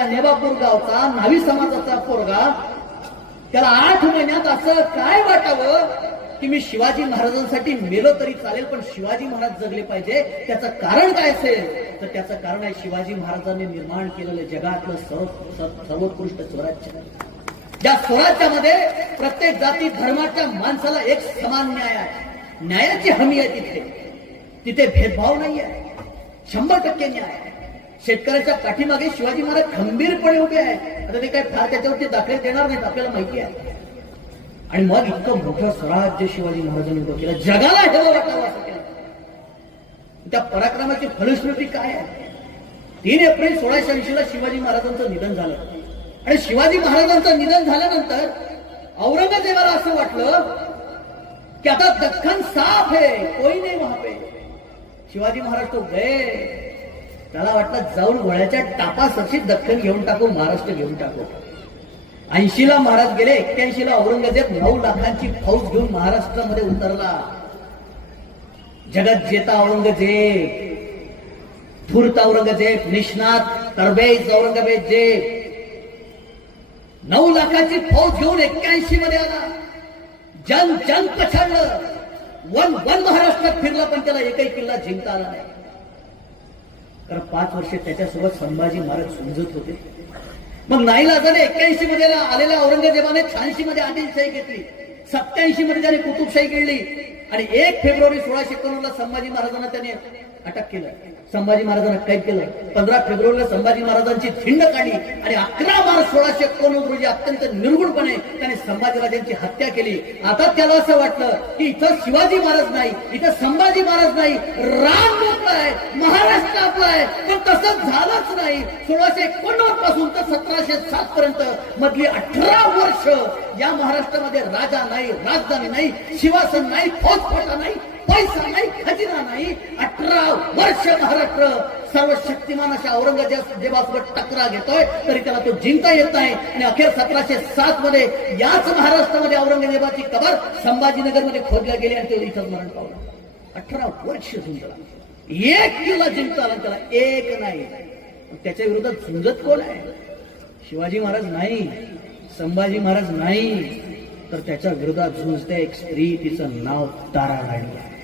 त्या नेबापूर गावचा न्हावी समाजाचा पोरगा त्याला आठ महिन्यात असं काय वाटावं की मी शिवाजी महाराजांसाठी मेलो तरी चालेल पण शिवाजी महाराज जगले पाहिजे त्याचं कारण काय असेल? तर त्याचं कारण आहे शिवाजी महाराजांनी निर्माण केलेलं जगातलं सर्व सर्वोत्कृष्ट स्वराज्य. ज्या स्वराज्यामध्ये प्रत्येक जाती धर्माच्या माणसाला एक समान न्याय आहे. न्यायाची हमी आहे तिथे. तिथे भेदभाव नाही आहे शंभर टक्के न्याय आहे. शेतकऱ्याच्या पाठीमागे शिवाजी महाराज खंबीरपणे उभे आहेत. आता ते काय फार त्याच्यावरती दाखले देणार नाहीत आपल्याला माहिती आहे. आणि मग इतकं मोठं स्वराज्य शिवाजी महाराजांनी उभं केलं. जगाला हेवं वाटावं त्या पराक्रमाची फलश्रुती काय आहे? तीन एप्रिल सोळाशे ऐंशी ला शिवाजी महाराजांचं निधन झालं. आणि शिवाजी महाराजांचं निधन झाल्यानंतर औरंगजेबाला असं वाटलं की आता दख्खन साफ है कोई नाही वहां पे. शिवाजी महाराज तो गए. त्याला वाटलं जाऊन गोळ्याच्या टापासरशी दख्खन घेऊन टाकू महाराष्ट्र घेऊन टाकू. ऐंशीला महाराज गेले एक्क्याऐंशीला औरंगजेब नऊ लाखांची फौज घेऊन महाराष्ट्रामध्ये उतरला. जगत जेता औरंगजेब थुरत औरंगजेब निष्णात तरबेज औरंगजेब. नऊ लाखाची फौज घेऊन एक्क्याऐंशी मध्ये आला. जन जन पछाडलं. वन वन महाराष्ट्रात फिरला पण त्याला एकही किल्ला जिंकता आला नाही. कारण पाच वर्ष त्याच्यासोबत संभाजी महाराज समजत होते. मग नाईलाजाने एक्क्याऐंशी मध्ये आलेल्या औरंगजेबाने शहाऐंशी मध्ये आदिलशाही घेतली. सत्याऐंशी मध्ये त्याने कुतुबशाही केली. आणि एक फेब्रुवारी सोळाशे एकोणला संभाजी महाराजांना त्याने अटक केलं. संभाजी महाराजांना कैद केलं. पंधरा फेब्रुवारीला संभाजी महाराजांची थिंड काढली. आणि अकरा मार्च सोळाशे एकोणनव्वद रोजी अत्यंत निर्गुणपणे त्याने संभाजीराजांची हत्या केली. आता त्याला असं वाटलं की इथं शिवाजी महाराज नाही इथं संभाजी महाराज नाही. राम मोठा आहे महाराज आपला आहे पण तसं झालंच नाही. सोळाशे एकोणनव्वदपासून तर सतराशे सात पर्यंत मधली अठरा वर्ष या महाराष्ट्रामध्ये राजा नाही राजधानी नाही शिवासन नाही फौजफाटा नाही पैसा नाही खजिना नाही. अठरा वर्ष महाराष्ट्र सर्व शक्तिमान अशा औरंगजेबासोबत टकरा घेतोय तरी त्याला तो जिंकता येत नाही. आणि अखेर सतराशे सात मध्ये याच महाराष्ट्रामध्ये औरंगजेबाची कबर संभाजीनगरमध्ये खोदल्या गेली आणि ते इथं मरण पावलं. अठरा वर्ष झुंजला एक किल्ला जिंकता आला त्याला एक नाही. त्याच्या विरोधात झुंजत कोण आहे? शिवाजी महाराज नाही. संभाजी महाराज नाही. तर त्याच्या विरोधात झुंजते एक स्त्री तिचं नाव तारा राणी आहे.